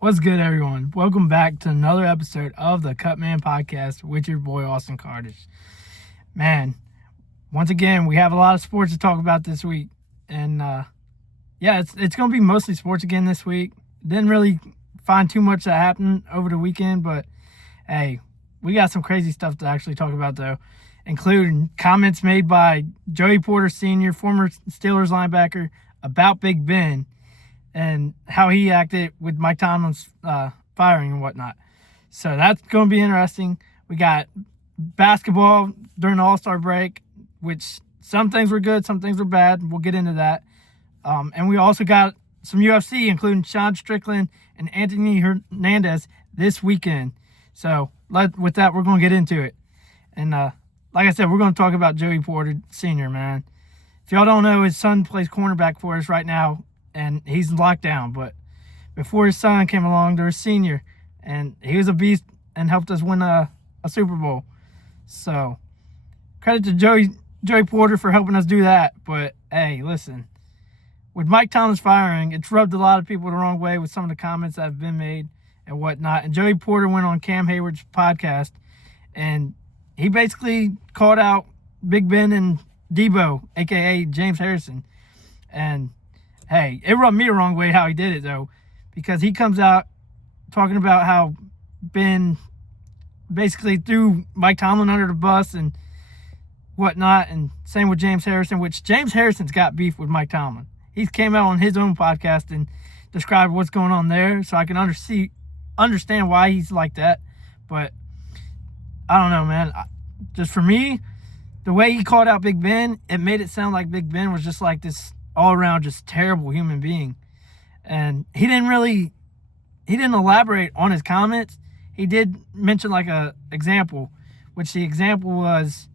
What's good, everyone? Welcome back to another episode of the Cutman Podcast with your boy, Austin Cardish. Man, once again, we have a lot of sports to talk about this week. And, it's going to be mostly sports again this week. Didn't really find too much that happened over the weekend, but, hey, we got some crazy stuff to actually talk about, though, including comments made by Joey Porter Sr., former Steelers linebacker, about Big Ben and how he acted with Mike Tomlin's firing and whatnot. So that's going to be interesting. We got basketball during the All-Star break, which some things were good, some things were bad. We'll get into that. And we also got some UFC, including Sean Strickland and Anthony Hernandez this weekend. So with that, we're going to get into it. And like I said, we're going to talk about Joey Porter Sr., man. If y'all don't know, his son plays cornerback for us right now, and he's locked down. But before his son came along, there was Senior, and he was a beast and helped us win a Super Bowl. So credit to Joey Porter for helping us do that. But, hey, listen, with Mike Tomlin's firing, it's rubbed a lot of people the wrong way with some of the comments that have been made and whatnot. And Joey Porter went on Cam Hayward's podcast, and he basically called out Big Ben and Debo, a.k.a. James Harrison. And hey, it rubbed me the wrong way how he did it, though, because he comes out talking about how Ben basically threw Mike Tomlin under the bus and whatnot, and same with James Harrison, which James Harrison's got beef with Mike Tomlin. He came out on his own podcast and described what's going on there, so I can understand why he's like that. But I don't know, man. Just for me, the way he called out Big Ben, it made it sound like Big Ben was just like this all-around just terrible human being. And he didn't elaborate on his comments. He did mention like a example, which the example was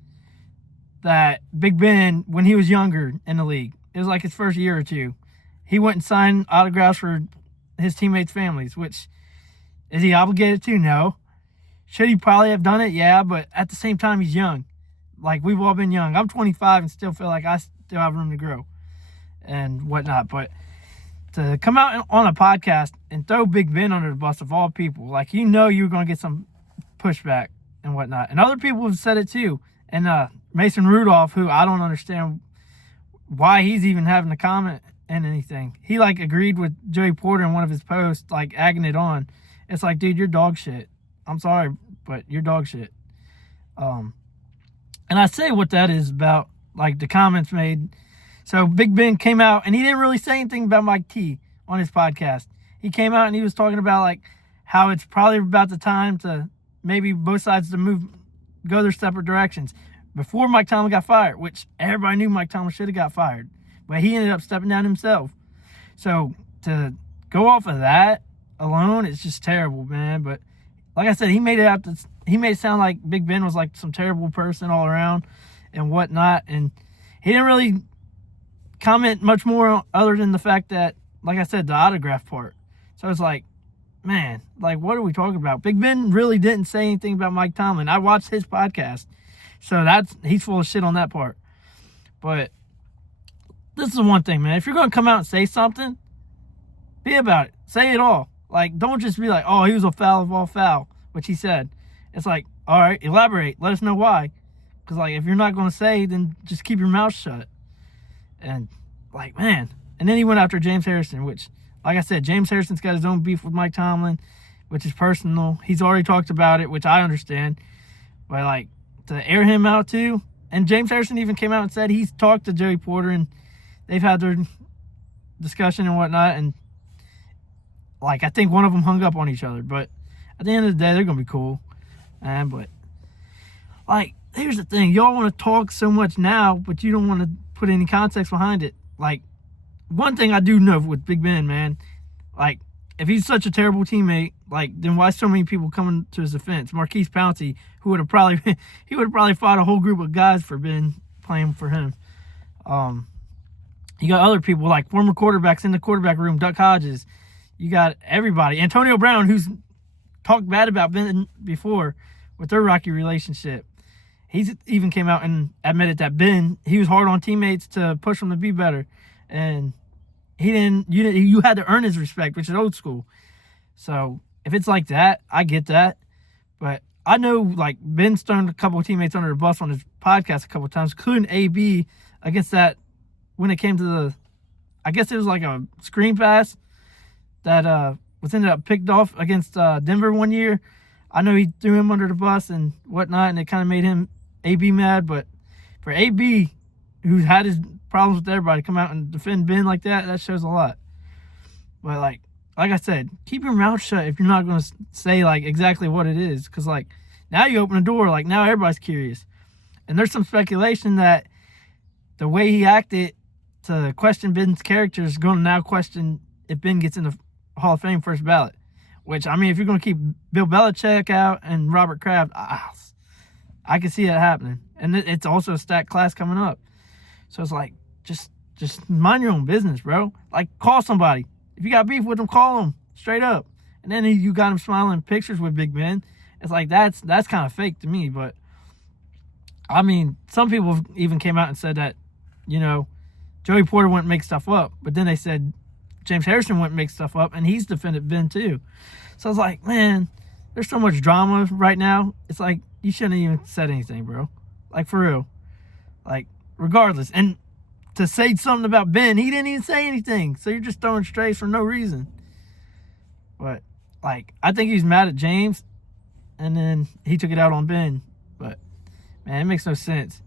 that Big Ben, when he was younger in the league, it was like his first year or two, he went and signed autographs for his teammates' families, which, is he obligated to? No. Should he probably have done it? Yeah, but at the same time, he's young. Like, we've all been young. I'm 25 and still feel like I still have room to grow and whatnot. But to come out on a podcast and throw Big Ben under the bus of all people, like, you know you're going to get some pushback and whatnot. And other people have said it too. And Mason Rudolph, who I don't understand why he's even having a comment and anything. He, like, agreed with Joey Porter in one of his posts, like, agging it on. It's like, dude, you're dog shit. I'm sorry, but you're dog shit. And I say what that is about, like, the comments made. So Big Ben came out, and he didn't really say anything about Mike T on his podcast. He came out, and he was talking about, like, how it's probably about the time to maybe both sides to go their separate directions before Mike Tomlin got fired, which everybody knew Mike Tomlin should have got fired. But he ended up stepping down himself. So to go off of that alone, it's just terrible, man. But like I said, he made it sound like Big Ben was like some terrible person all around and whatnot. And he didn't really comment much more other than the fact that, like I said, the autograph part. So it's like, man, like, what are we talking about? Big Ben really didn't say anything about Mike Tomlin. I watched his podcast. So he's full of shit on that part. But this is the one thing, man. If you're going to come out and say something, be about it. Say it all. Like, don't just be like, oh, he was a foul of all foul, which he said. It's like, all right, elaborate. Let us know why. Because, like, if you're not going to say, then just keep your mouth shut. And, like, man. And then he went after James Harrison, which, like I said, James Harrison's got his own beef with Mike Tomlin, which is personal. He's already talked about it, which I understand. But, like, to air him out, too. And James Harrison even came out and said he's talked to Joey Porter, and they've had their discussion and whatnot. And, like, I think one of them hung up on each other. But at the end of the day, they're going to be cool. But, like, here's the thing. Y'all want to talk so much now, but you don't want to put any context behind it. Like, one thing I do know with Big Ben, man, like, if he's such a terrible teammate, like, then why so many people coming to his defense? Marquise Pouncey, who would have probably fought a whole group of guys for Ben playing for him. You got other people like former quarterbacks in the quarterback room, Duck Hodges. You got everybody. Antonio Brown, who's talked bad about Ben before with their rocky relationship. He's even came out and admitted that Ben, he was hard on teammates to push them to be better. And you had to earn his respect, which is old school. So if it's like that, I get that. But I know, like, Ben's thrown a couple of teammates under the bus on his podcast a couple of times, including AB against that when it came to I guess it was like a screen pass that was ended up picked off against Denver one year. I know he threw him under the bus and whatnot, and it kind of made him AB mad. But for AB, who's had his problems with everybody, come out and defend Ben like that shows a lot. But like I said, keep your mouth shut if you're not going to say like exactly what it is, because like now you open the door. Like now everybody's curious, and there's some speculation that the way he acted to question Ben's character is going to now question if Ben gets in the Hall of Fame first ballot. Which, I mean, if you're going to keep Bill Belichick out and Robert Kraft, I can see that happening. And it's also a stacked class coming up. So it's like, just mind your own business, bro. Like, call somebody. If you got beef with them, call them straight up. And then you got him smiling pictures with Big Ben. It's like, that's kind of fake to me. But, I mean, some people even came out and said that, you know, Joey Porter wouldn't make stuff up. But then they said James Harrison wouldn't make stuff up, and he's defended Ben too. So I was like, man, there's so much drama right now. It's like, you shouldn't have even said anything, bro. Like, for real. Like, regardless. And to say something about Ben, he didn't even say anything. So you're just throwing strays for no reason. But, like, I think he's mad at James, and then he took it out on Ben. But, man, it makes no sense.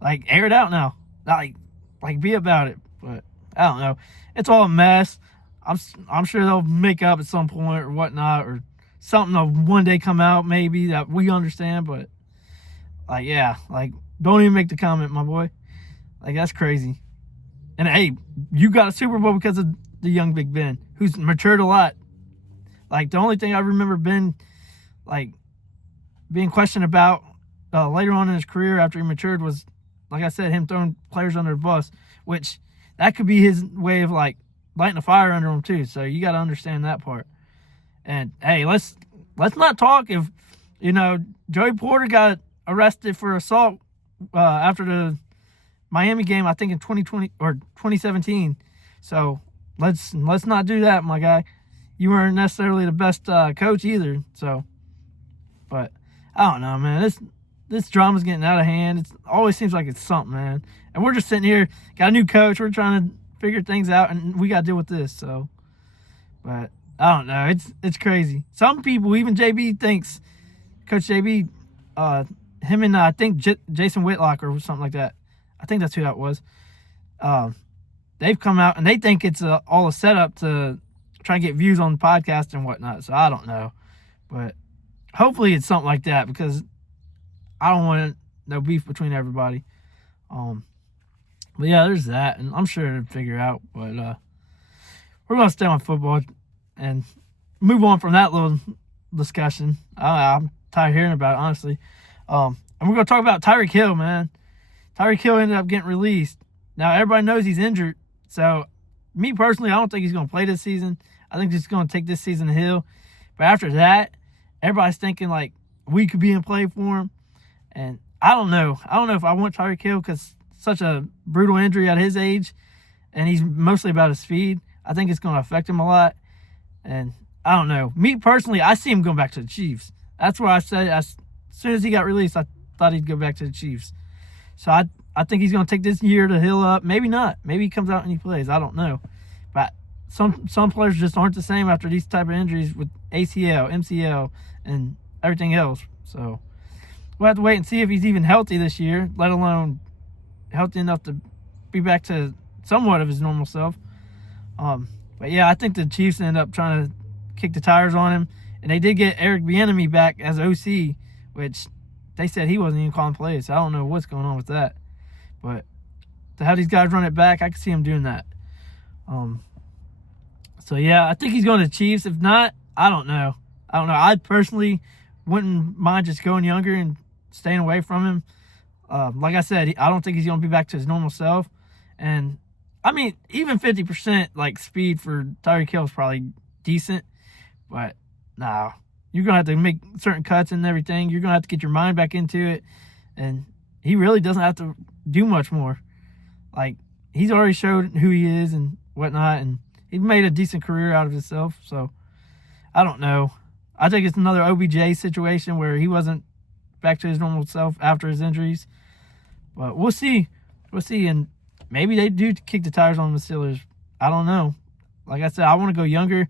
Like, air it out now. Like be about it. But, I don't know. It's all a mess. I'm sure they'll make up at some point or whatnot, or something will one day come out maybe that we understand. But like, yeah, like, don't even make the comment, my boy. Like, that's crazy. And hey, you got a Super Bowl because of the young Big Ben, who's matured a lot. Like, the only thing I remember Ben like being questioned about later on in his career after he matured was, like I said, him throwing players under the bus, which that could be his way of like lighting a fire under him too. So you got to understand that part. And hey, let's not talk if, you know, Joey Porter got arrested for assault after the Miami game, I think in 2020 or 2017. So let's not do that, my guy. You weren't necessarily the best coach either. So, but I don't know, man. This drama's getting out of hand. It always seems like it's something, man. And we're just sitting here, got a new coach. We're trying to figure things out, and we got to deal with this. So, but I don't know. It's crazy. Some people, even JB thinks, Coach JB, him and I think Jason Whitlock or something like that. I think that's who that was. They've come out and they think it's all a setup to try and get views on the podcast and whatnot. So I don't know, but hopefully it's something like that, because I don't want no beef between everybody. But yeah, there's that, and I'm sure to figure out. But we're gonna stay on football and move on from that little discussion. I'm tired of hearing about it, honestly. And we're gonna talk about Tyreek Hill, man. Tyreek Hill ended up getting released. Now everybody knows he's injured, so me personally, I don't think he's gonna play this season. I think he's gonna take this season to heal. But after that, everybody's thinking like we could be in play for him. And I don't know. I don't know if I want Tyreek Hill, because such a brutal injury at his age, and he's mostly about his speed. I think it's going to affect him a lot. And I don't know. Me personally, I see him going back to the Chiefs. That's where I said as soon as he got released, I thought he'd go back to the Chiefs. So I think he's going to take this year to heal up. Maybe not. Maybe he comes out and he plays. I don't know. But some players just aren't the same after these type of injuries with ACL, MCL, and everything else. So we'll have to wait and see if he's even healthy this year, let alone healthy enough to be back to somewhat of his normal self. But yeah, I think the Chiefs end up trying to kick the tires on him. And they did get Eric Bieniemy back as OC, which they said he wasn't even calling plays. So I don't know what's going on with that. But to have these guys run it back, I can see him doing that. So yeah, I think he's going to the Chiefs. If not, I don't know. I personally wouldn't mind just going younger and staying away from him. Like I said, I don't think he's going to be back to his normal self. And, I mean, even 50% like speed for Tyreek Hill is probably decent. But, nah, you're going to have to make certain cuts and everything. You're going to have to get your mind back into it. And he really doesn't have to do much more. Like, he's already showed who he is and whatnot. And he made a decent career out of himself. So, I don't know. I think it's another OBJ situation where he wasn't back to his normal self after his injuries. But we'll see. We'll see. And maybe they do kick the tires on the Steelers. I don't know. Like I said, I want to go younger.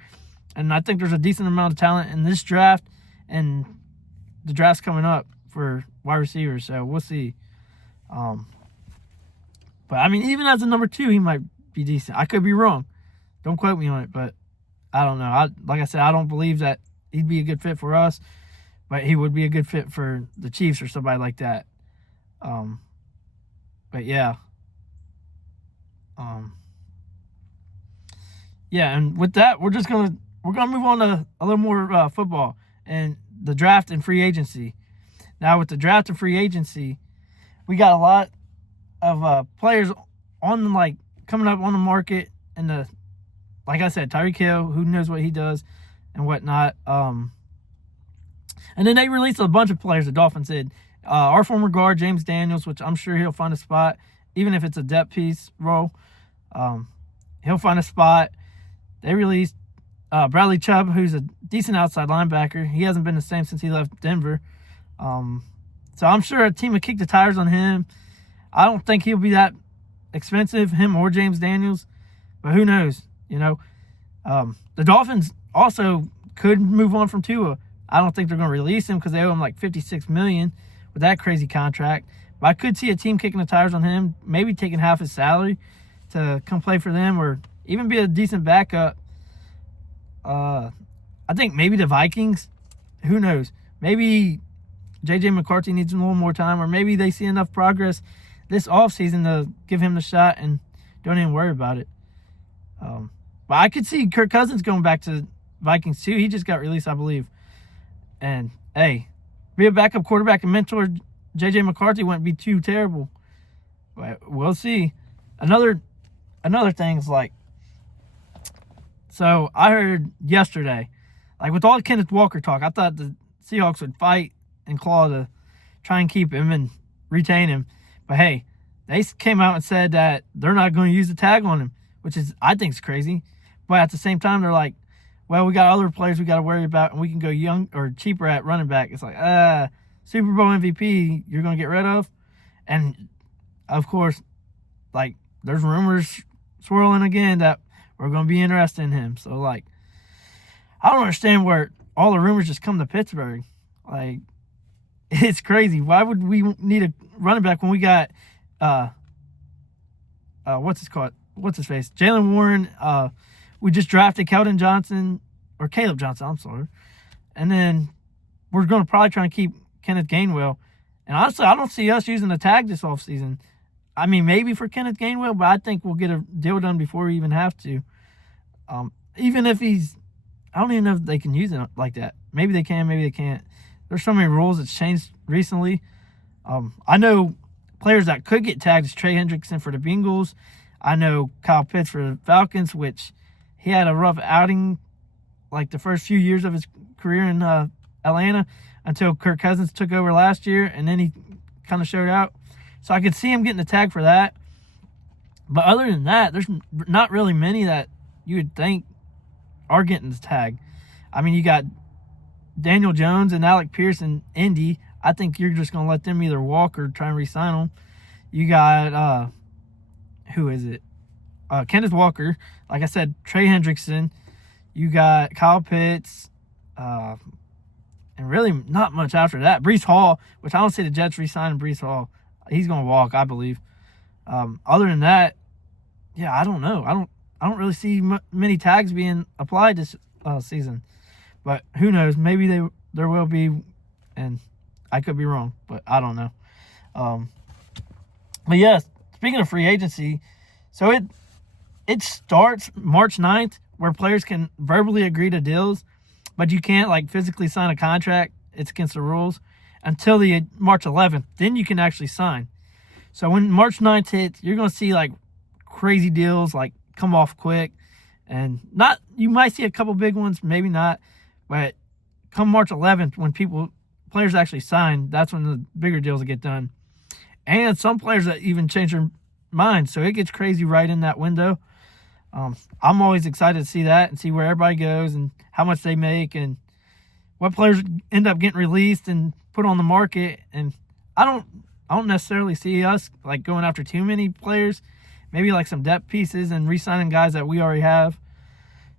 And I think there's a decent amount of talent in this draft. And the draft's coming up for wide receivers. So we'll see. But, I mean, even as a number 2, he might be decent. I could be wrong. Don't quote me on it. But I don't know. Like I said, I don't believe that he'd be a good fit for us. But he would be a good fit for the Chiefs or somebody like that. But yeah. Yeah, and with that, we're gonna move on to a little more football and the draft and free agency. Now, with the draft and free agency, we got a lot of players on coming up on the market, and like I said, Tyreek Hill, who knows what he does and whatnot. And then they released a bunch of players. The Dolphins did. Our former guard, James Daniels, which I'm sure he'll find a spot, even if it's a depth piece role. He'll find a spot. They released Bradley Chubb, who's a decent outside linebacker. He hasn't been the same since he left Denver. So I'm sure a team would kick the tires on him. I don't think he'll be that expensive, him or James Daniels. But who knows? The Dolphins also could move on from Tua. I don't think they're going to release him because they owe him like $56 million with that crazy contract. But I could see a team kicking the tires on him, maybe taking half his salary to come play for them or even be a decent backup. I think maybe the Vikings. Who knows? Maybe J.J. McCarthy needs a little more time, or maybe they see enough progress this offseason to give him the shot and don't even worry about it. But I could see Kirk Cousins going back to Vikings too. He just got released, I believe. And, hey, be a backup quarterback and mentor J.J. McCarthy wouldn't be too terrible. But we'll see. Another thing is so I heard yesterday, with all the Kenneth Walker talk, I thought the Seahawks would fight and claw to try and keep him and retain him. But, hey, they came out and said that they're not going to use the tag on him, which I think is crazy. But at the same time, they're like, well, we got other players we got to worry about, and we can go young or cheaper at running back. It's like, Super Bowl MVP you're going to get rid of? And, of course, there's rumors swirling again that we're going to be interested in him. So, I don't understand where all the rumors just come to Pittsburgh. It's crazy. Why would we need a running back when we got, what's his face? Jalen Warren. We just drafted Caleb Johnson. I'm sorry. And then we're going to probably try and keep Kenneth Gainwell. And honestly, I don't see us using the tag this offseason. I mean, maybe for Kenneth Gainwell, but I think we'll get a deal done before we even have to. Even if I don't even know if they can use it like that. Maybe they can, maybe they can't. There's so many rules that's changed recently. I know players that could get tagged is Trey Hendrickson for the Bengals. I know Kyle Pitts for the Falcons, which he had a rough outing the first few years of his career in Atlanta until Kirk Cousins took over last year, and then he kind of showed out. So I could see him getting the tag for that. But other than that, there's not really many that you would think are getting the tag. I mean, you got Daniel Jones and Alec Pierce in Indy. I think you're just going to let them either walk or try and re-sign them. You got, who is it? Kenneth Walker. Like I said, Trey Hendrickson. You got Kyle Pitts. And really not much after that. Breece Hall, which I don't see the Jets re-signing Breece Hall. He's going to walk, I believe. Other than that, yeah, I don't know. I don't really see many tags being applied this season. But who knows? Maybe there will be, and I could be wrong, but I don't know. But yeah, speaking of free agency, so it starts March 9th where players can verbally agree to deals, but you can't physically sign a contract. It's against the rules until the March 11th. Then you can actually sign. So when March 9th hits, you're going to see crazy deals come off quick, and you might see a couple big ones, maybe not, but come March 11th when players actually sign, that's when the bigger deals get done. And some players that even change their minds, so it gets crazy right in that window. I'm always excited to see that and see where everybody goes and how much they make and what players end up getting released and put on the market. And I don't necessarily see us like going after too many players. Maybe like some depth pieces and re-signing guys that we already have.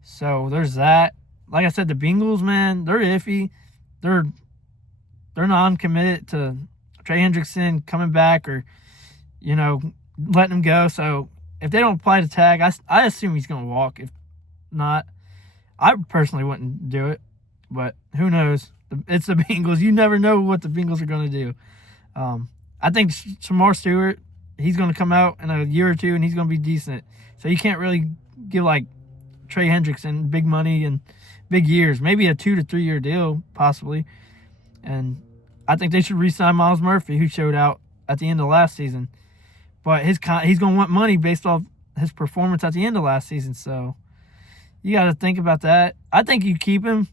So there's that. Like I said, the Bengals, man, they're iffy. They're non-committed to Trey Hendrickson coming back or, letting him go. So if they don't apply the tag, I assume he's going to walk. If not, I personally wouldn't do it. But who knows? It's the Bengals. You never know what the Bengals are going to do. I think Shamar Stewart, he's going to come out in a year or two, and he's going to be decent. So you can't really give, like, Trey Hendrickson big money and big years. Maybe a 2 to 3 year deal, possibly. And I think they should re-sign Miles Murphy, who showed out at the end of last season. But he's going to want money based off his performance at the end of last season. So you got to think about that. I think you keep him.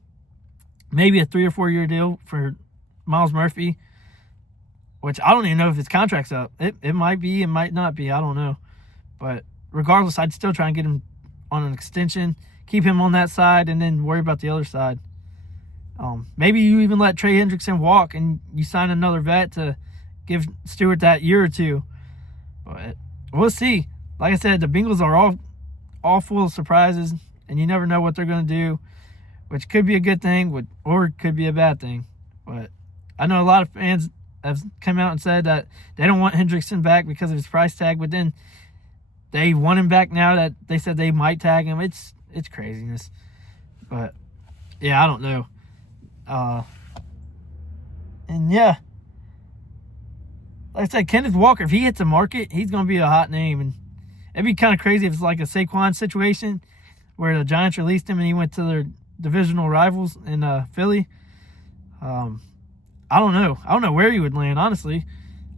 Maybe a 3 or 4 year deal for Miles Murphy, which I don't even know if his contract's up. It might be, it might not be. I don't know. But regardless, I'd still try and get him on an extension, keep him on that side, and then worry about the other side. Maybe you even let Trey Hendrickson walk and you sign another vet to give Stewart that year or two. But we'll see. Like I said, the Bengals are all full of surprises, and you never know what they're going to do, which could be a good thing or it could be a bad thing. But I know a lot of fans have come out and said that they don't want Hendrickson back because of his price tag, but then they want him back now that they said they might tag him. It's craziness. But, yeah, I don't know. And, yeah. Like I said, Kenneth Walker, if he hits the market, he's going to be a hot name. And it'd be kind of crazy if it's like a Saquon situation where the Giants released him and he went to their divisional rivals in Philly. I don't know. I don't know where he would land, honestly.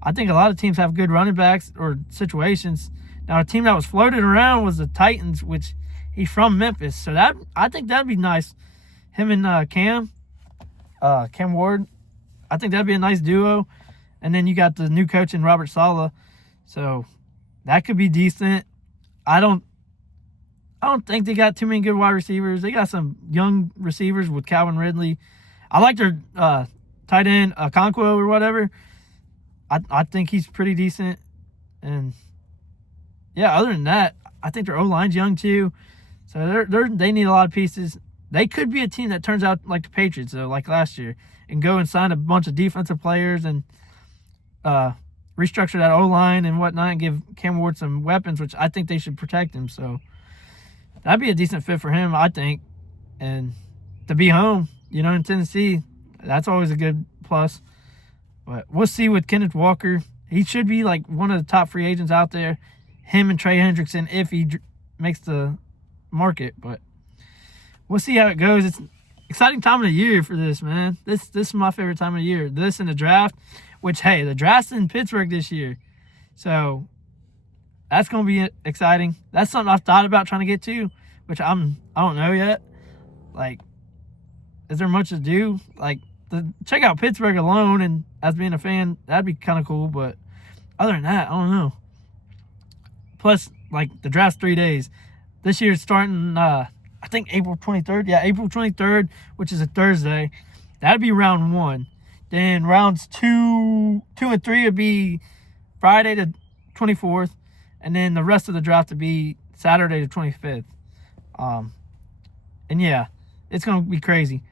I think a lot of teams have good running backs or situations. Now, a team that was floated around was the Titans, which he's from Memphis. So I think that'd be nice. Him and Cam Ward. I think that'd be a nice duo. And then you got the new coach in Robert Saleh. So that could be decent. I don't think they got too many good wide receivers. They got some young receivers with Calvin Ridley. I like their tight end, Okonkwo or whatever. I think he's pretty decent. And, yeah, other than that, I think their O-line's young too. So they need a lot of pieces. They could be a team that turns out like the Patriots, though, like last year, and go and sign a bunch of defensive players and restructure that O-line and whatnot and give Cam Ward some weapons, which I think they should protect him. So that'd be a decent fit for him, I think. And to be home, in Tennessee, that's always a good plus. But we'll see with Kenneth Walker. He should be like one of the top free agents out there. Him and Trey Hendrickson if he makes the market. But we'll see how it goes. It's an exciting time of the year for this, man. This is my favorite time of the year. This and the draft, which, hey, the draft's in Pittsburgh this year. So that's going to be exciting. That's something I've thought about trying to get to, which I don't know yet. Like, is there much to do? Like, check out Pittsburgh alone, and as being a fan, that'd be kind of cool. But other than that, I don't know. Plus, like, the draft's 3 days. This year's starting, I think, April 23rd. Yeah, April 23rd, which is a Thursday. That'd be round 1. Then rounds 2 and 3 would be Friday the 24th. And then the rest of the draft would be Saturday the 25th. And, yeah, it's going to be crazy.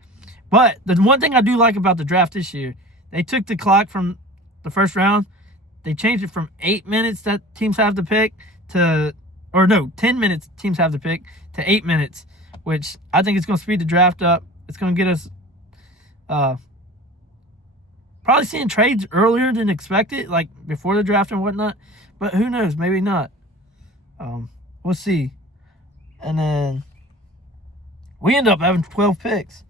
But the one thing I do like about the draft this year, they took the clock from the first round. They changed it from 8 minutes that teams have to pick to, 10 minutes teams have to pick to 8 minutes, which I think it's going to speed the draft up. It's going to get us probably seeing trades earlier than expected, like before the draft and whatnot. But who knows? Maybe not. We'll see. And then we end up having 12 picks.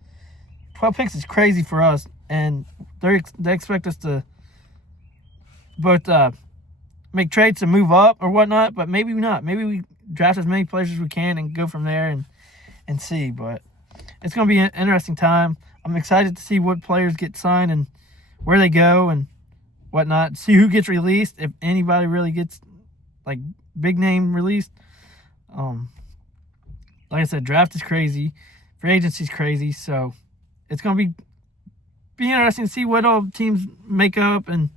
12 picks is crazy for us, and they expect us to both make trades to move up or whatnot, but maybe not. Maybe we draft as many players as we can and go from there and see. But it's going to be an interesting time. I'm excited to see what players get signed and where they go and whatnot. See who gets released, if anybody really gets, like, big name released. like I said, draft is crazy. Free agency is crazy. So it's going to be interesting to see what all teams make up and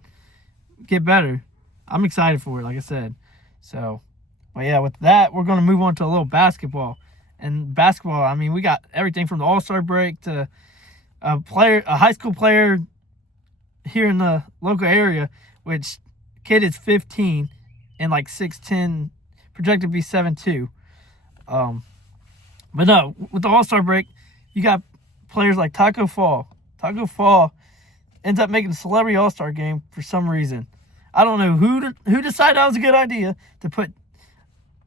get better. I'm excited for it, like I said. So, but yeah, with that, we're going to move on to a little basketball. And basketball, I mean, we got everything from the All-Star break to a high school player here in the local area, which kid is 15 and like 6'10", projected to be 7'2". But no, with the All-Star break, you got players like Taco Fall. Taco Fall ends up making the Celebrity All-Star game for some reason. I don't know who decided that was a good idea to put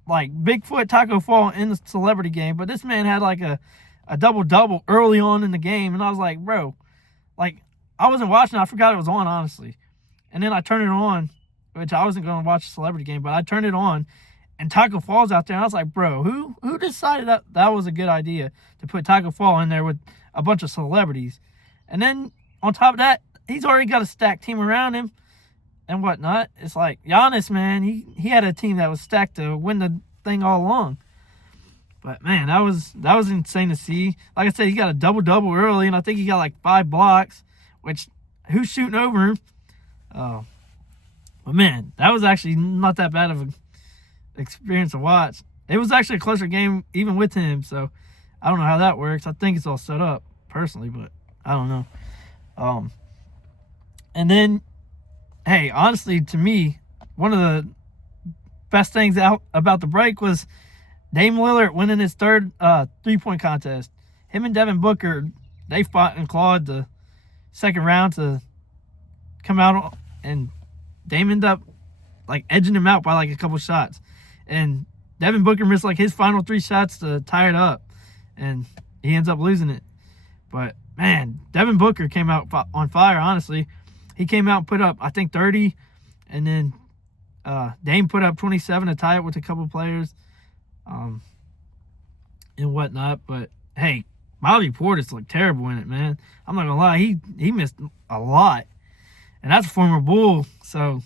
like Bigfoot Taco Fall in the celebrity game, but this man had like a double-double early on in the game, and I was like, bro, like, I wasn't watching. I forgot it was on, honestly. And then I turned it on, which I wasn't going to watch the celebrity game, but I turned it on, and Taco Fall's out there, and I was like, bro, who decided that was a good idea to put Taco Fall in there with a bunch of celebrities? And then on top of that, he's already got a stacked team around him and whatnot. It's like Giannis, man, he had a team that was stacked to win the thing all along. But man, that was insane to see. Like I said, he got a double-double early, and I think he got like 5 blocks, which who's shooting over him? Oh, but man, that was actually not that bad of an experience to watch. It was actually a closer game even with him, so I don't know how that works. I think it's all set up personally, but I don't know. And then, hey, honestly, to me, one of the best things out about the break was Dame Lillard winning his third three-point contest. Him and Devin Booker, they fought and clawed the second round to come out, and Dame ended up like edging him out by like a couple shots. And Devin Booker missed like his final 3 shots to tie it up, and he ends up losing it. But man, Devin Booker came out on fire, honestly. He came out and put up, I think, 30, and then Dame put up 27 to tie it with a couple players and whatnot. But hey, Bobby Portis looked terrible in it, man. I'm not gonna lie, he missed a lot, and that's a former Bull. So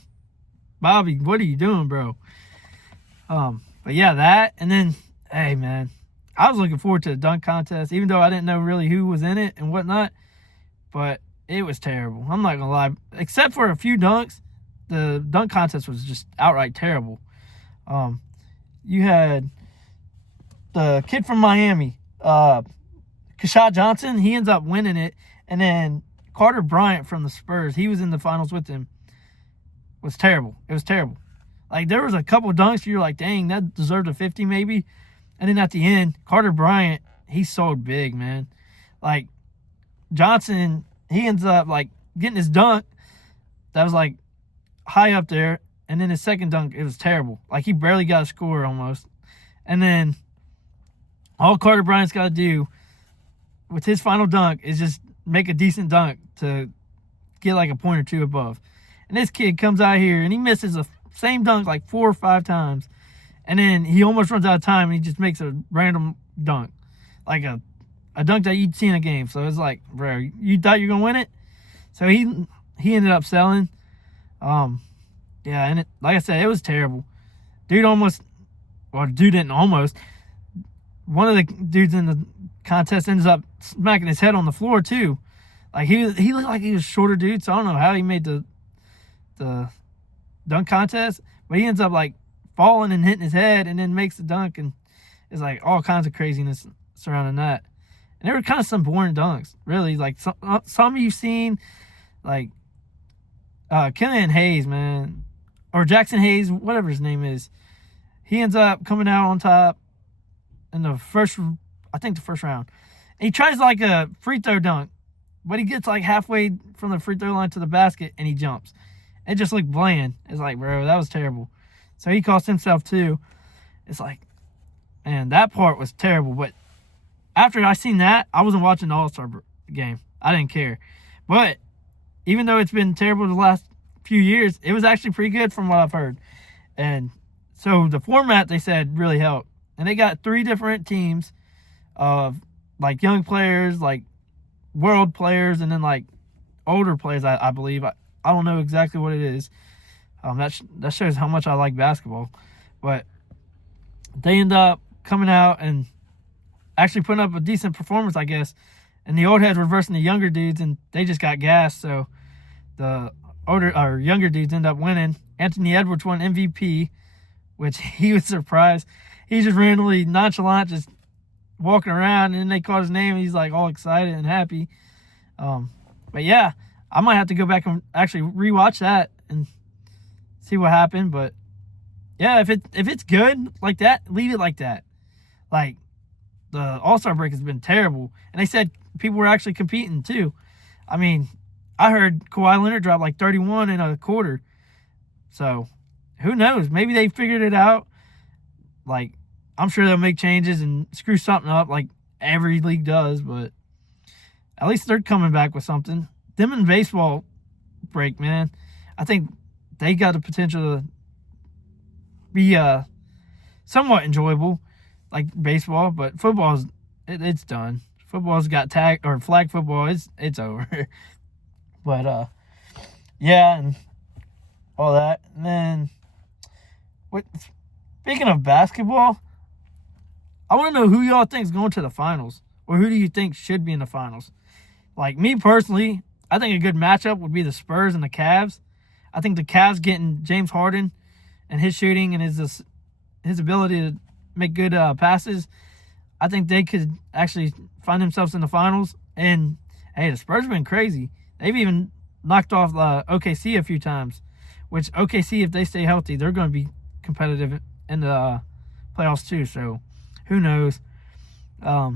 Bobby, what are you doing, bro? But yeah, that, and then hey, man, I was looking forward to the dunk contest, even though I didn't know really who was in it and whatnot. But it was terrible. I'm not gonna lie. Except for a few dunks, the dunk contest was just outright terrible. You had the kid from Miami, Kashad Johnson. He ends up winning it, and then Carter Bryant from the Spurs. He was in the finals with him. It was terrible. It was terrible. Like, there was a couple dunks you're like, dang, that deserved a 50 maybe. And then at the end, Carter Bryant, he sold big, man. Like, Johnson, he ends up like getting his dunk that was like high up there, and then his second dunk, it was terrible. Like, he barely got a score almost. And then all Carter Bryant's got to do with his final dunk is just make a decent dunk to get like a point or two above. And this kid comes out here and he misses the same dunk like 4 or 5 times, and then he almost runs out of time and he just makes a random dunk, like a dunk that you'd see in a game. So it's like, bro, you thought you were gonna win it? So he ended up selling. Yeah, and like I said, it was terrible. Dude didn't almost. One of the dudes in the contest ends up smacking his head on the floor too. Like, he looked like he was a shorter dude, so I don't know how he made the dunk contest, but he ends up like falling and hitting his head and then makes the dunk, and it's like all kinds of craziness surrounding that. And there were kind of some boring dunks, really. Like, some you've seen, like Killian Hayes, man, or Jackson Hayes, whatever his name is. He ends up coming out on top in the first round. And he tries like a free throw dunk, but he gets like halfway from the free throw line to the basket and he jumps. It just looked bland. It's like, bro, that was terrible. So he cost himself too. It's like, man, that part was terrible. But after I seen that, I wasn't watching the All-Star game. I didn't care. But even though it's been terrible the last few years, it was actually pretty good from what I've heard. And so the format, they said, really helped. And they got 3 different teams of like young players, like world players, and then like older players, I believe. I don't know exactly what it is. That shows how much I like basketball. But they end up coming out and actually putting up a decent performance, I guess. And the old heads were versing the younger dudes, and they just got gassed. So the older or younger dudes end up winning. Anthony Edwards won MVP, which he was surprised. He's just randomly nonchalant, just walking around, and then they called his name, and he's like all excited and happy. But yeah, I might have to go back and actually rewatch that and see what happened. But yeah, if it's good like that, leave it like that. Like, the All-Star break has been terrible, and they said people were actually competing too. I mean, I heard Kawhi Leonard drop like 31 in a quarter. So, who knows? Maybe they figured it out. Like, I'm sure they'll make changes and screw something up like every league does, but at least they're coming back with something. Them in baseball break, man, I think they got the potential to be somewhat enjoyable, like baseball, but football's it's done. Football's got flag football. It's over. But yeah, and all that. And then, speaking of basketball, I want to know who y'all think's going to the finals, or who do you think should be in the finals? Like, me personally, I think a good matchup would be the Spurs and the Cavs. I think the Cavs getting James Harden and his shooting and his ability to make good passes, I think they could actually find themselves in the finals. And hey, the Spurs have been crazy. They've even knocked off OKC a few times, which OKC, if they stay healthy, they're going to be competitive in the playoffs too. So who knows? Like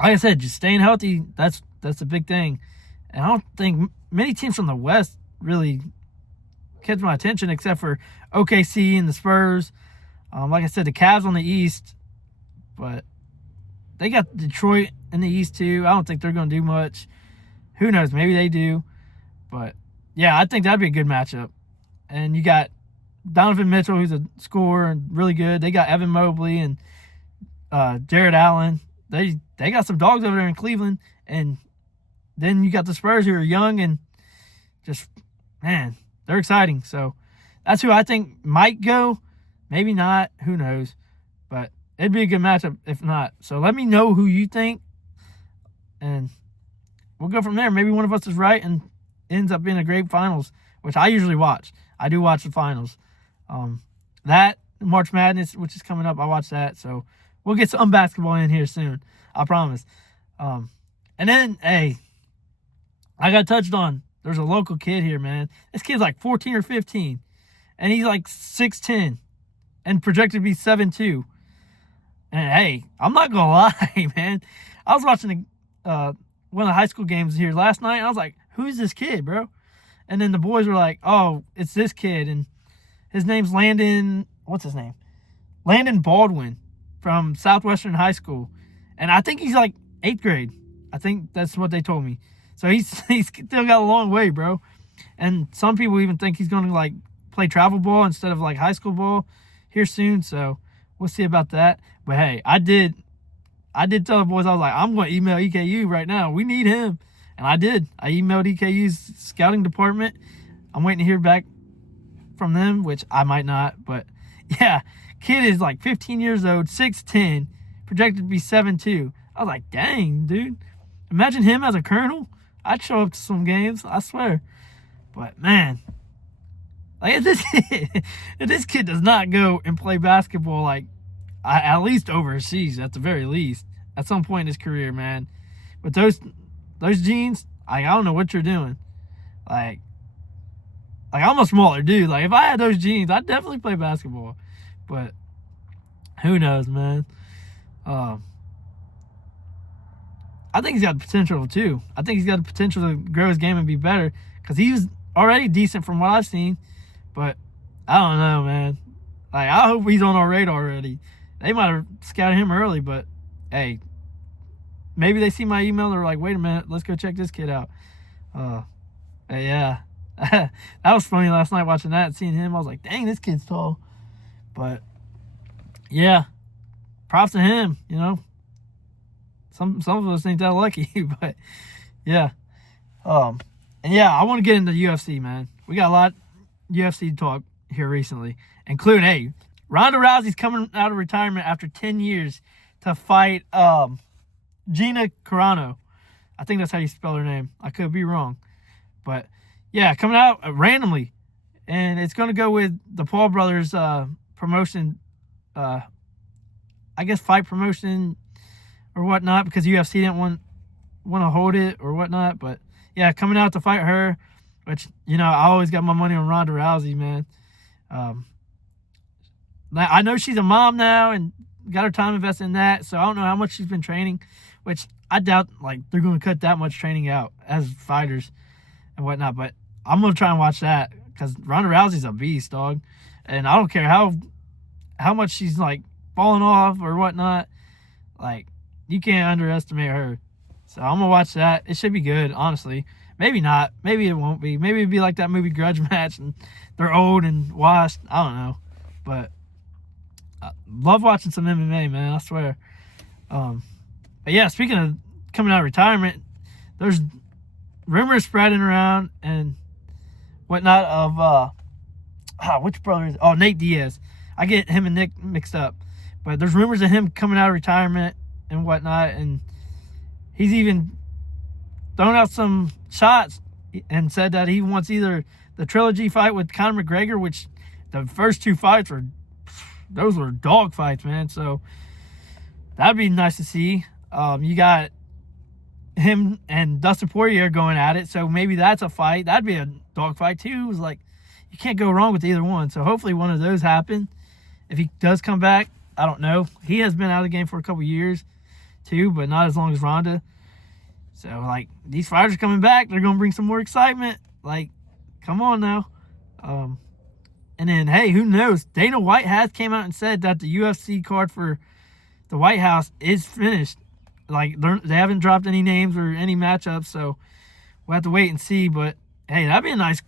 I said, just staying healthy, that's a big thing. And I don't think many teams from the West really catch my attention except for OKC and the Spurs. Like I said, the Cavs on the East, but they got Detroit in the East too. I don't think they're going to do much. Who knows? Maybe they do. But, yeah, I think that'd be a good matchup. And you got Donovan Mitchell, who's a scorer and really good. They got Evan Mobley and Jared Allen. They got some dogs over there in Cleveland. And then you got the Spurs, who are young and just, man, they're exciting. So that's who I think might go. Maybe not. Who knows? But it'd be a good matchup if not. So let me know who you think. And we'll go from there. Maybe one of us is right and ends up being a great finals, which I usually watch. I do watch the finals. That March Madness, which is coming up, I watch that. So we'll get some basketball in here soon. I promise. And then, hey, I got touched on. There's a local kid here, man. This kid's like 14 or 15. And he's like 6'10". And projected to be 7'2". And hey, I'm not gonna lie, man. I was watching one of the high school games here last night, and I was like, "Who's this kid, bro?" And then the boys were like, "Oh, it's this kid, and his name's Landon. What's his name? Landon Baldwin from Southwestern High School." And I think he's like 8th grade. I think that's what they told me. So he's still got a long way, bro. And some people even think he's going to like play travel ball instead of like high school ball here soon, so we'll see about that. But hey, I did tell the boys, I was like, I'm going to email EKU right now. We need him. And I did. I emailed EKU's scouting department. I'm waiting to hear back from them, which I might not. But yeah, kid is like 15 years old, 6'10", projected to be 7'2". I was like, dang, dude. Imagine him as a colonel. I'd show up to some games, I swear. But man, like if this kid does not go and play basketball, like at least overseas, at the very least, at some point in his career, man. But those jeans, I don't know what you're doing. Like I'm a smaller dude. Like if I had those jeans, I'd definitely play basketball. But who knows, man? I think he's got the potential too. I think he's got the potential to grow his game and be better because he's already decent from what I've seen. But I don't know, man. Like, I hope he's on our radar already. They might have scouted him early, but hey, maybe they see my email and they're like, wait a minute, let's go check this kid out. Yeah. That was funny last night watching that and seeing him. I was like, dang, this kid's tall. But yeah, props to him, you know. Some of us ain't that lucky, but yeah. And yeah, I want to get into UFC, man. We got a lot UFC talk here recently, including, hey, Rhonda Rousey's coming out of retirement after 10 years to fight Gina Carano. I think that's how you spell her name. I could be wrong. But, yeah, coming out randomly. And it's going to go with the Paul brothers promotion, I guess fight promotion or whatnot, because UFC didn't want to hold it or whatnot. But, yeah, coming out to fight her, which, I always got my money on Rhonda Rousey, man. I know she's a mom now and got her time invested in that, so I don't know how much she's been training, which I doubt, they're going to cut that much training out as fighters and whatnot. But I'm going to try and watch that because Rhonda Rousey's a beast, dog. And I don't care how much she's, falling off or whatnot. You can't underestimate her. So I'm going to watch that. It should be good, honestly. Maybe not. Maybe it won't be. Maybe it'd be like that movie Grudge Match and they're old and washed. I don't know. But I love watching some MMA, man. I swear. But yeah, speaking of coming out of retirement, there's rumors spreading around and whatnot of which brother is? Oh, Nate Diaz. I get him and Nick mixed up. But there's rumors of him coming out of retirement and whatnot, and he's even thrown out some shots and said that he wants either the trilogy fight with Conor McGregor, which the first two fights were dog fights, man. So that'd be nice to see. You got him and Dustin Poirier going at it, so maybe that's a fight. That'd be a dog fight too. It was you can't go wrong with either one. So hopefully one of those happen. If he does come back, I don't know. He has been out of the game for a couple years too, but not as long as Rhonda. So these fighters are coming back. They're gonna bring some more excitement. Come on now. And then, hey, who knows? Dana White has came out and said that the UFC card for the White House is finished. They haven't dropped any names or any matchups, so we'll have to wait and see. But hey, that'd be a nice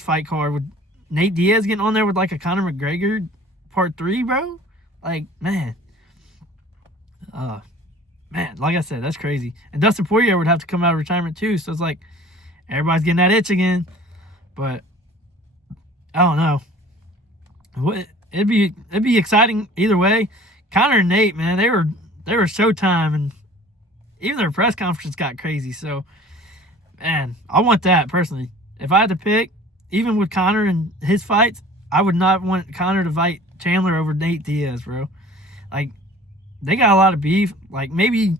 fight card with Nate Diaz getting on there with a Conor McGregor part 3, bro. Man, like I said, that's crazy. And Dustin Poirier would have to come out of retirement too, so it's everybody's getting that itch again. But I don't know. It'd be exciting either way. Conor and Nate, man, they were Showtime, and even their press conference got crazy. So, man, I want that personally. If I had to pick, even with Conor and his fights, I would not want Conor to fight Chandler over Nate Diaz, bro. They got a lot of beef. Maybe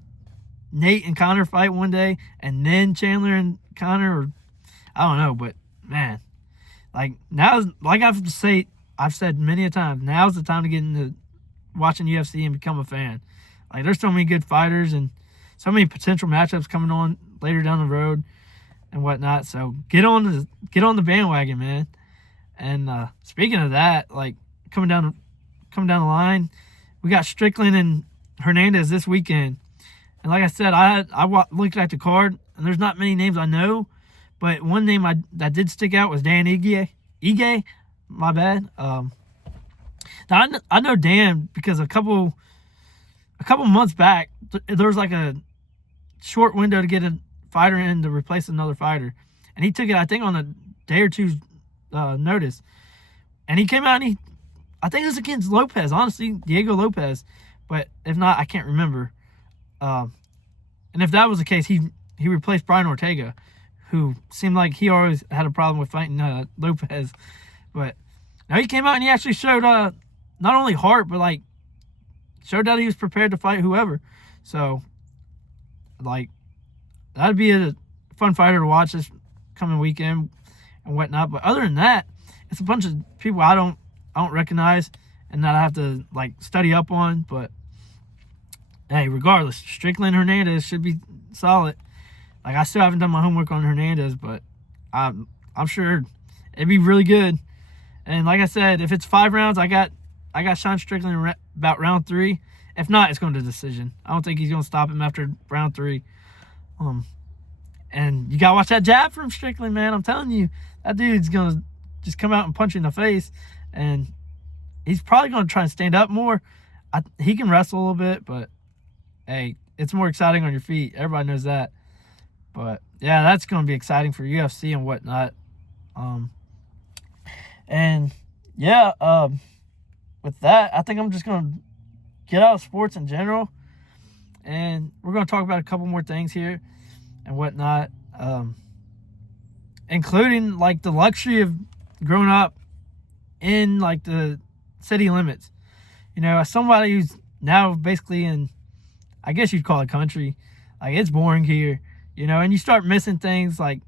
Nate and Conor fight one day, and then Chandler and Conor, or I don't know. But man, now, I've said many a time, now's the time to get into watching UFC and become a fan. There's so many good fighters and so many potential matchups coming on later down the road and whatnot. So get on the bandwagon, man. And speaking of that, coming down the line, we got Strickland and Hernandez this weekend. And like I said, I looked at the card, and there's not many names I know, but one name that did stick out was Dan Ige. My bad. Now I know Dan because a couple months back there was a short window to get a fighter in to replace another fighter, and he took it, I think, on a day or two's notice, and he came out and I think it was against Lopez, honestly, Diego Lopez, but if not, I can't remember. And if that was the case, he replaced Brian Ortega, who seemed like he always had a problem with fighting Lopez. But now he came out and he actually showed not only heart, but showed that he was prepared to fight whoever. So that'd be a fun fighter to watch this coming weekend and whatnot. But other than that, it's a bunch of people I don't recognize and that I have to study up on. But hey, regardless, Strickland Hernandez should be solid. I still haven't done my homework on Hernandez, but I'm sure it'd be really good. And like I said, if it's 5 rounds, I got Sean Strickland about round 3. If not, it's going to decision. I don't think he's going to stop him after round 3. And you got to watch that jab from Strickland, man. I'm telling you, that dude's going to just come out and punch you in the face. And he's probably going to try and stand up more. He can wrestle a little bit, but hey, it's more exciting on your feet. Everybody knows that. But yeah, that's going to be exciting for UFC and whatnot. And yeah, with that, I think I'm just going to get out of sports in general. And we're going to talk about a couple more things here and whatnot, including like the luxury of growing up in like the city limits. You know, as somebody who's now basically in, I guess you'd call it country, like it's boring here, you know, and you start missing things like,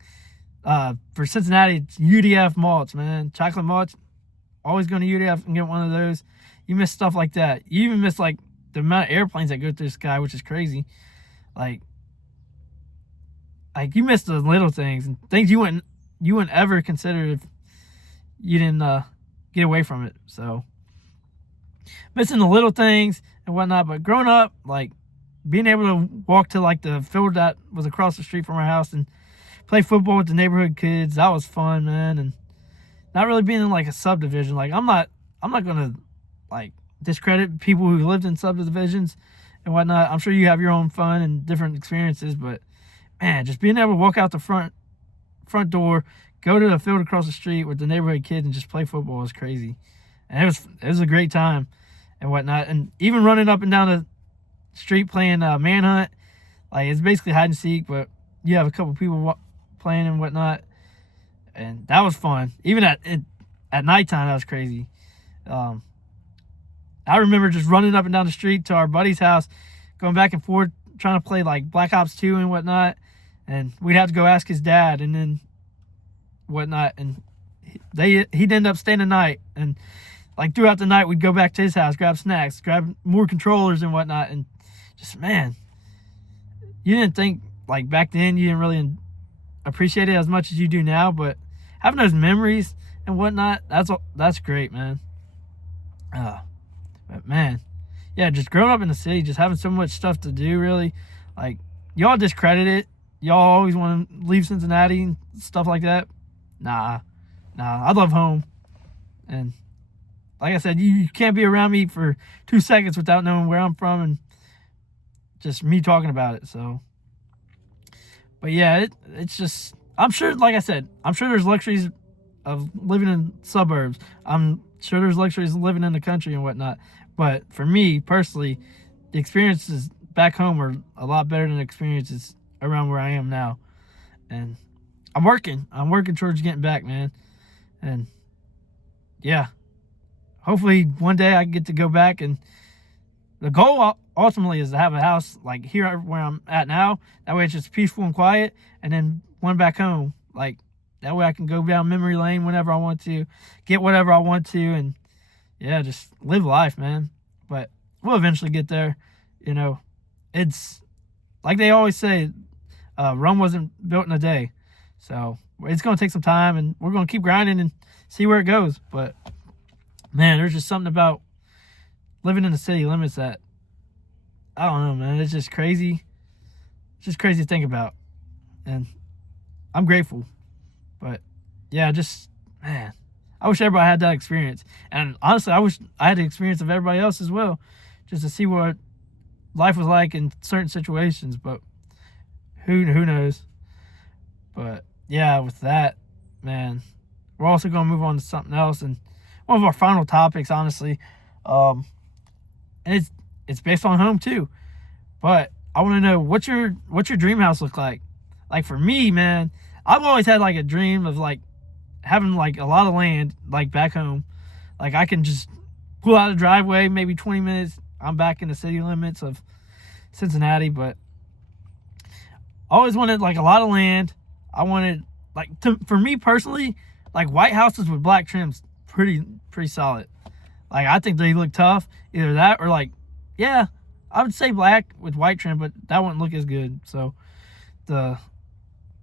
for Cincinnati, it's UDF malts, man. Chocolate malts, always going to UDF and get one of those. You miss stuff like that. You even miss like the amount of airplanes that go through the sky, which is crazy. Like you miss the little things and things you wouldn't ever consider if you didn't get away from it. So missing the little things and whatnot. But growing up, like being able to walk to like the field that was across the street from our house and play football with the neighborhood kids, that was fun, man. And not really being in like a subdivision. Like I'm not gonna like discredit people who lived in subdivisions and whatnot. I'm sure you have your own fun and different experiences, but man, just being able to walk out the front door, go to the field across the street with the neighborhood kids and just play football was crazy. And it was a great time and whatnot. And even running up and down the street playing manhunt, like it's basically hide and seek, but you have a couple people playing and whatnot, and that was fun. Even at nighttime, that was crazy. I remember just running up and down the street to our buddy's house, going back and forth, trying to play like Black Ops 2 and whatnot, and we'd have to go ask his dad and then whatnot, and he'd end up staying the night, and like throughout the night we'd go back to his house, grab snacks, grab more controllers and whatnot, and just, man, you didn't think, like back then you didn't really appreciate it as much as you do now, but having those memories and whatnot, that's great, man. But man, yeah, just growing up in the city, just having so much stuff to do, really. Like, y'all discredit it. Y'all always want to leave Cincinnati and stuff like that. Nah, I love home. And like I said, you can't be around me for 2 seconds without knowing where I'm from and just me talking about it. So, but yeah, it's just, I'm sure, like I said, I'm sure there's luxuries of living in suburbs. I'm sure there's luxuries of living in the country and whatnot. But for me personally, the experiences back home are a lot better than the experiences around where I am now. And I'm working towards getting back, man. And yeah, hopefully one day I get to go back. And the goal ultimately is to have a house like here where I'm at now. That way it's just peaceful and quiet. And then one back home, like that way I can go down memory lane whenever I want to, get whatever I want to, and yeah, just live life, man. But we'll eventually get there. You know, it's like they always say, Rome wasn't built in a day. So it's going to take some time, and we're going to keep grinding and see where it goes. But man, there's just something about living in the city limits that, I don't know, man. It's just crazy. It's just crazy to think about. And I'm grateful. But yeah, just, man, I wish everybody had that experience. And honestly, I wish I had the experience of everybody else as well, just to see what life was like in certain situations. But who knows? But yeah, with that, man, we're also going to move on to something else. And one of our final topics, honestly, and it's based on home too. But I want to know, what's your dream house look like? Like for me, man, I've always had like a dream of like having like a lot of land like back home. Like I can just pull out a driveway, maybe 20 minutes, I'm back in the city limits of Cincinnati. But I always wanted like a lot of land. I wanted like for me personally, like white houses with black trims, pretty solid. Like I think they look tough. Either that or like, yeah, I would say black with white trim, but that wouldn't look as good. So the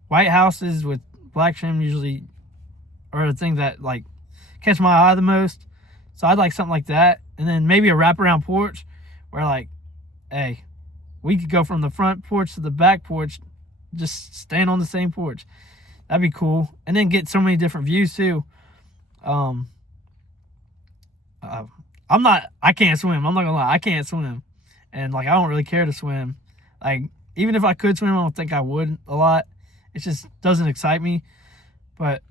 white houses with black trim usually are the things that like catch my eye the most. So I'd like something like that. And then maybe a wraparound porch where like, hey, we could go from the front porch to the back porch, just stand on the same porch. That'd be cool. And then get so many different views too. I can't swim. I'm not gonna lie. I can't swim. And like, I don't really care to swim. Like, even if I could swim, I don't think I would a lot. It just doesn't excite me. But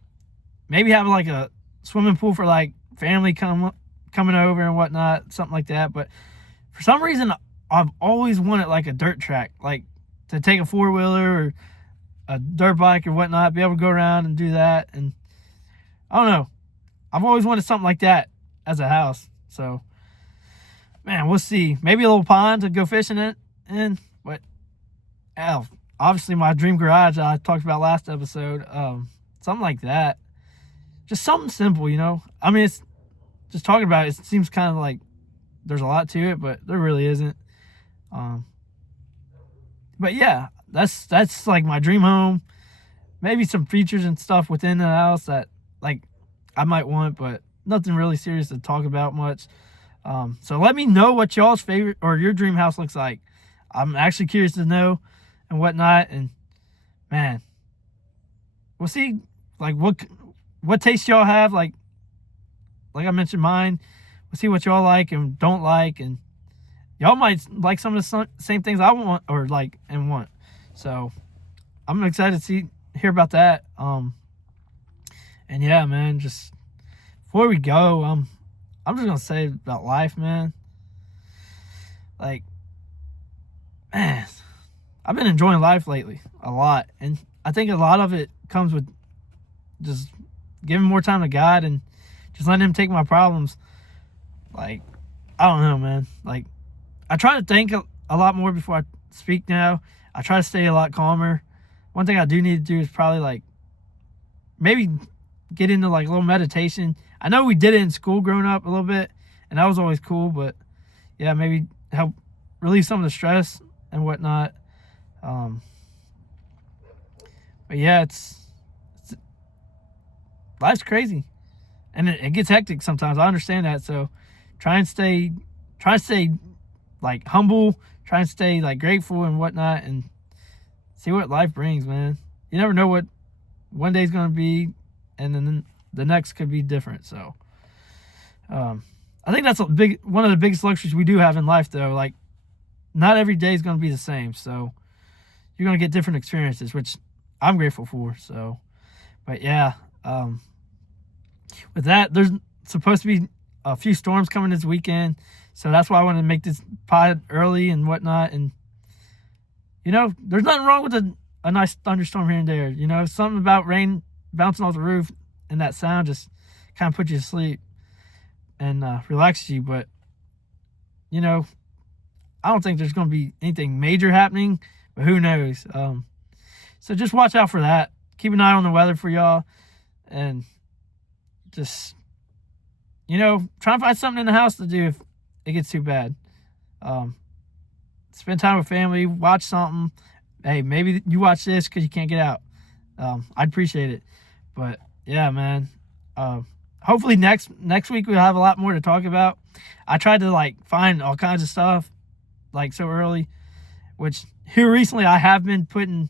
maybe having like a swimming pool for like family coming over and whatnot, something like that. But for some reason, I've always wanted like a dirt track, like to take a 4-wheeler or a dirt bike or whatnot, be able to go around and do that. And I don't know. I've always wanted something like that as a house. So, man, we'll see. Maybe a little pond to go fishing in. But obviously my dream garage I talked about last episode, something like that. Just something simple, you know. I mean, it's just talking about it, it seems kind of like there's a lot to it, but there really isn't. But yeah, that's like my dream home. Maybe some features and stuff within the house that like I might want, but nothing really serious to talk about much. So let me know what y'all's favorite or your dream house looks like. I'm actually curious to know and whatnot. And man, we'll see like what taste y'all have. Like I mentioned mine. We'll see what y'all like and don't like, and y'all might like some of the same things I want or like and want. So I'm excited to hear about that. And yeah, man, just before we go, I'm just gonna say about life, man. Like, man, I've been enjoying life lately a lot, and I think a lot of it comes with just giving more time to God and just letting Him take my problems. Like, I don't know, man. Like, I try to think a lot more before I speak now. I try to stay a lot calmer. One thing I do need to do is probably like maybe get into like a little meditation. I know we did it in school growing up a little bit, and that was always cool, but yeah, maybe help relieve some of the stress and whatnot. But yeah, it's life's crazy, and it gets hectic sometimes. I understand that, so try and stay like humble, try and stay like grateful and whatnot, and see what life brings, man. You never know what one day's gonna be, and then the next could be different. So I think that's one of the biggest luxuries we do have in life, though. Like, not every day is gonna be the same, so you're gonna get different experiences, which I'm grateful for. So, but yeah, with that, there's supposed to be a few storms coming this weekend, so that's why I wanted to make this pod early and whatnot. And you know, there's nothing wrong with a nice thunderstorm here and there. You know, something about rain bouncing off the roof and that sound just kind of puts you to sleep and relaxes you. But you know, I don't think there's going to be anything major happening, but who knows? So just watch out for that. Keep an eye on the weather for y'all, and just, you know, try and find something in the house to do if it gets too bad. Spend time with family, watch something. Hey, maybe you watch this because you can't get out. I'd appreciate it. But yeah, man. Hopefully next week we'll have a lot more to talk about. I tried to like find all kinds of stuff like so early, which here recently I have been putting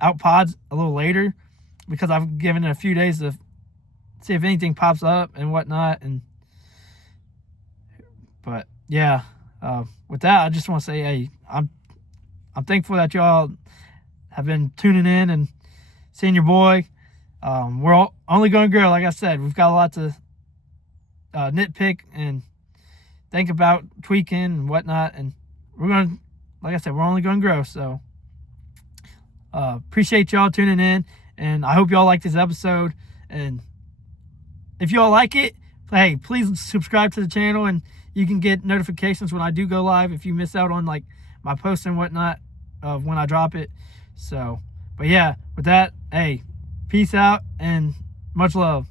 out pods a little later because I've given it a few days to see if anything pops up and whatnot. But yeah, with that, I just want to say, hey, I'm thankful that y'all have been tuning in and seeing your boy. We're only going to grow. Like I said, we've got a lot to nitpick and think about tweaking and whatnot. And we're going to, like I said, we're only going to grow. So appreciate y'all tuning in. And I hope y'all like this episode. And if y'all like it, hey, please subscribe to the channel, and you can get notifications when I do go live if you miss out on like my posts and whatnot of when I drop it. So, but yeah, with that, hey, peace out and much love.